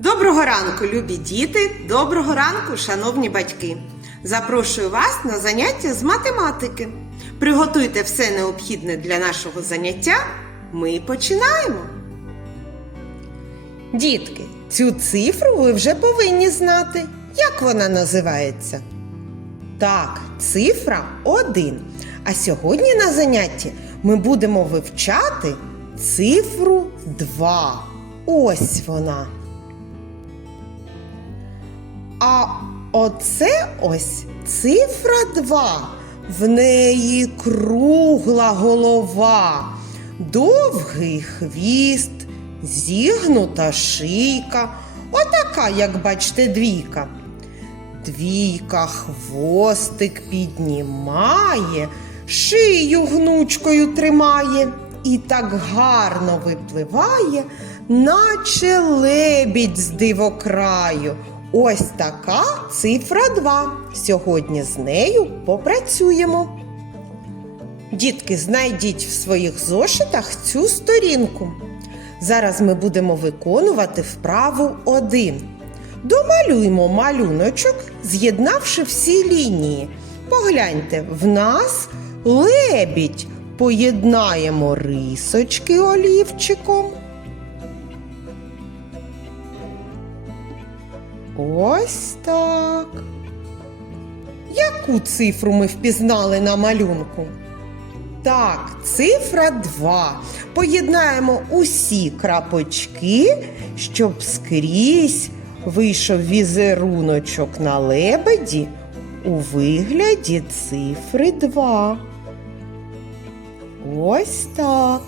Доброго ранку, любі діти! Доброго ранку, шановні батьки! Запрошую вас на заняття з математики. Приготуйте все необхідне для нашого заняття. Ми починаємо. Дітки, цю цифру ви вже повинні знати. Як вона називається? Так, цифра 1. А сьогодні на занятті ми будемо вивчати цифру 2. Ось вона. А оце ось цифра 2. В неї кругла голова, довгий хвіст, зігнута шийка. Отака, як бачите, двійка. Двійка хвостик піднімає, шию гнучкою тримає і так гарно випливає, наче лебідь з дивокраю. Ось така цифра 2. Сьогодні з нею попрацюємо. Дітки, знайдіть в своїх зошитах цю сторінку. Зараз ми будемо виконувати вправу 1. Домалюймо малюночок, з'єднавши всі лінії. Погляньте, в нас лебідь. Поєднаємо рисочки олівчиком. Ось так. Яку цифру ми впізнали на малюнку? Так, цифра 2. Поєднаємо усі крапочки, щоб скрізь вийшов візеруночок на лебеді у вигляді цифри 2. Ось так.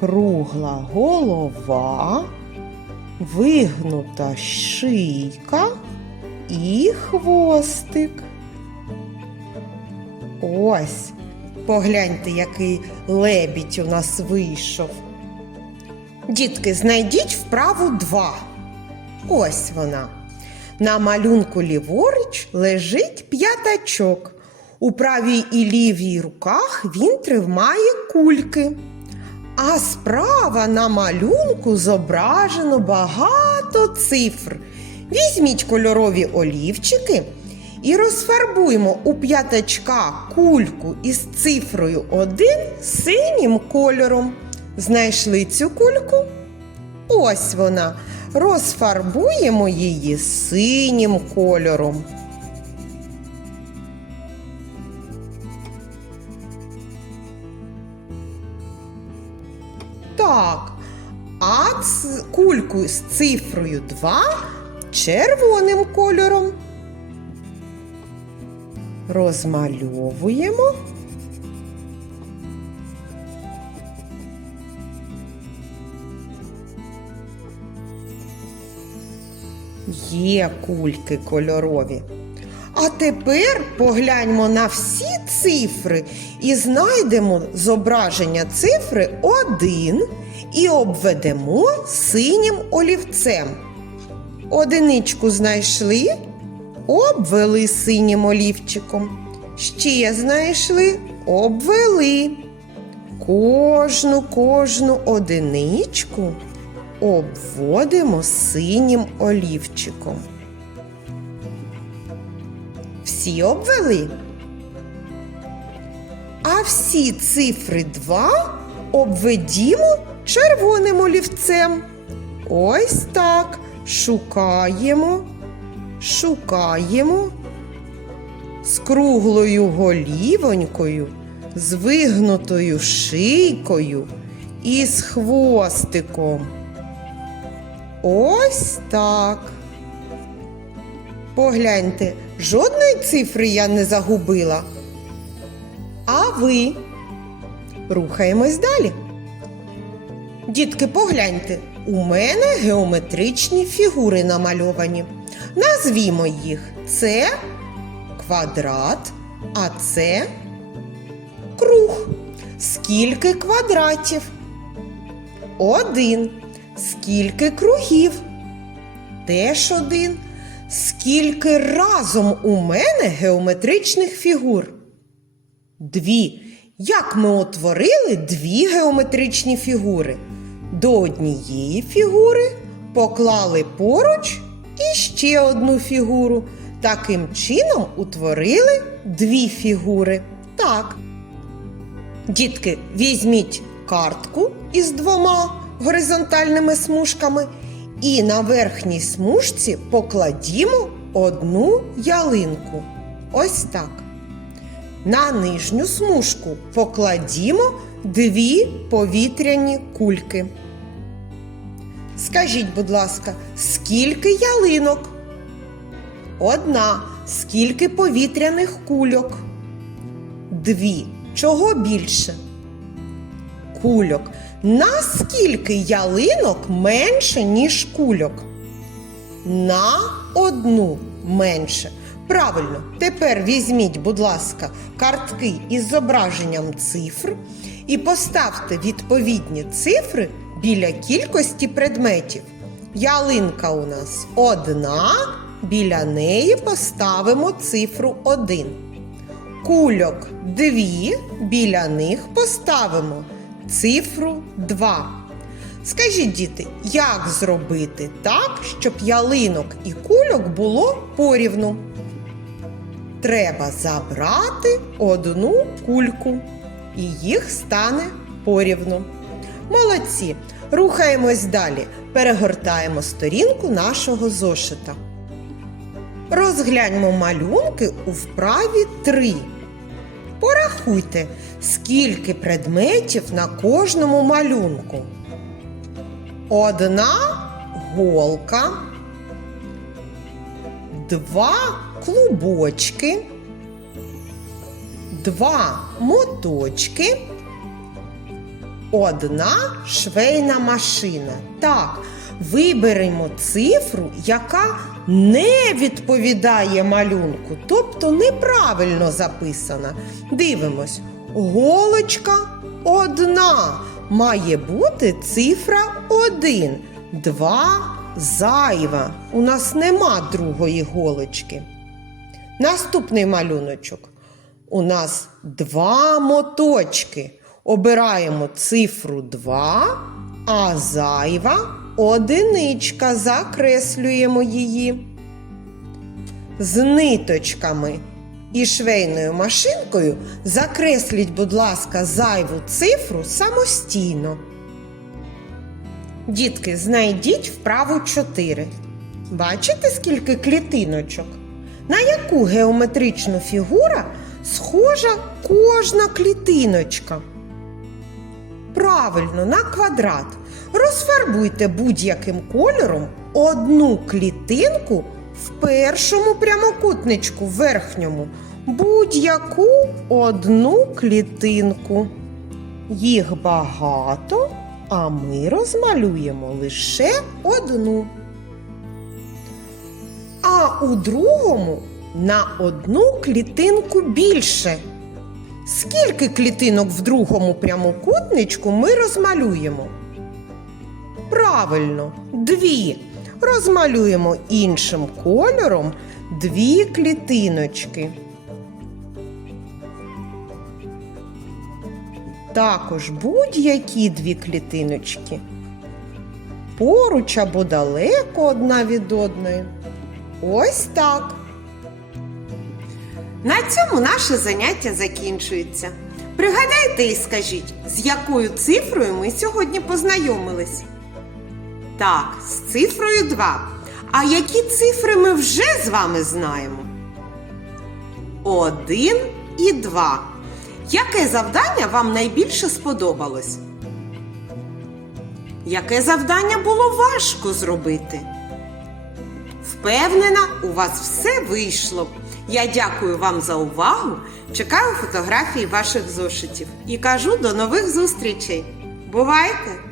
Кругла голова, вигнута шийка і хвостик. Ось, погляньте, який лебідь у нас вийшов. Дітки, знайдіть вправу 2. Ось вона. На малюнку ліворуч лежить п'ятачок. У правій і лівій руках він тримає кульки. А справа на малюнку зображено багато цифр. Візьміть кольорові олівчики і розфарбуємо у п'ятачка кульку із цифрою 1 синім кольором. Знайшли цю кульку? Ось вона. Розфарбуємо її синім кольором. Так, а кульку з цифрою 2 червоним кольором. Розмальовуємо. Є кульки кольорові. А тепер погляньмо на всі цифри і знайдемо зображення цифри 1 і обведемо синім олівцем. Одиничку знайшли, обвели синім олівчиком. Ще знайшли, обвели. Кожну кожну одиничку обводимо синім олівчиком. Всі обвели. А всі цифри 2 обведімо червоним олівцем. Ось так. Шукаємо, шукаємо з круглою голівонькою, з вигнутою шийкою і з хвостиком. Ось так. Погляньте, жодної цифри я не загубила. А ви рухаємось далі. Дітки, погляньте, у мене геометричні фігури намальовані. Назвімо їх. Це квадрат, а це круг. Скільки квадратів? Один. Скільки кругів? Теж один. Скільки разом у мене геометричних фігур? Дві. як ми утворили дві геометричні фігури. До однієї фігури поклали поруч іще одну фігуру. Таким чином утворили дві фігури. Так. Дітки, візьміть картку із двома горизонтальними смужками і на верхній смужці покладімо одну ялинку. Ось так. На нижню смужку покладімо дві повітряні кульки. Скажіть, будь ласка, скільки ялинок? Одна. Скільки повітряних кульок? Дві. Чого більше? Кульок. Наскільки ялинок менше, ніж кульок? На одну менше. Правильно, тепер візьміть, будь ласка, картки із зображенням цифр і поставте відповідні цифри біля кількості предметів. Ялинка у нас одна, біля неї поставимо цифру 1. Кульок дві, біля них поставимо цифру 2. Скажіть, діти, як зробити так, щоб ялинок і кульок було порівну? Треба забрати одну кульку, і їх стане порівну. Молодці! Рухаємось далі. Перегортаємо сторінку нашого зошита. Розгляньмо малюнки у вправі 3. Порахуйте, скільки предметів на кожному малюнку. Одна голка, два клубочки, два моточки, одна швейна машина. Так, виберемо цифру, яка не відповідає малюнку, тобто неправильно записана. Дивимось, голочка одна. Має бути цифра 1. Два зайва. У нас нема другої голочки. Наступний малюночок. У нас два моточки. Обираємо цифру 2, а зайва одиничка. Закреслюємо її. З ниточками і швейною машинкою закресліть, будь ласка, зайву цифру самостійно. Дітки, знайдіть вправу 4. Бачите, скільки клітиночок? На яку геометричну фігуру схожа кожна клітиночка? Правильно, на квадрат. Розфарбуйте будь-яким кольором одну клітинку в першому прямокутничку верхньому. Будь-яку одну клітинку. Їх багато, а ми розмалюємо лише одну. А у другому на одну клітинку більше. Скільки клітинок в другому прямокутничку ми розмалюємо? Правильно, дві. Розмалюємо іншим кольором дві клітиночки. Також будь-які дві клітиночки. Поруч або далеко одна від одної. Ось так. На цьому наше заняття закінчується. Пригадайте і скажіть, з якою цифрою ми сьогодні познайомились? Так, з цифрою 2. А які цифри ми вже з вами знаємо? 1 і 2. Яке завдання вам найбільше сподобалось? Яке завдання було важко зробити? Впевнена, у вас все вийшло. Я дякую вам за увагу. Чекаю фотографії ваших зошитів і кажу до нових зустрічей. Бувайте!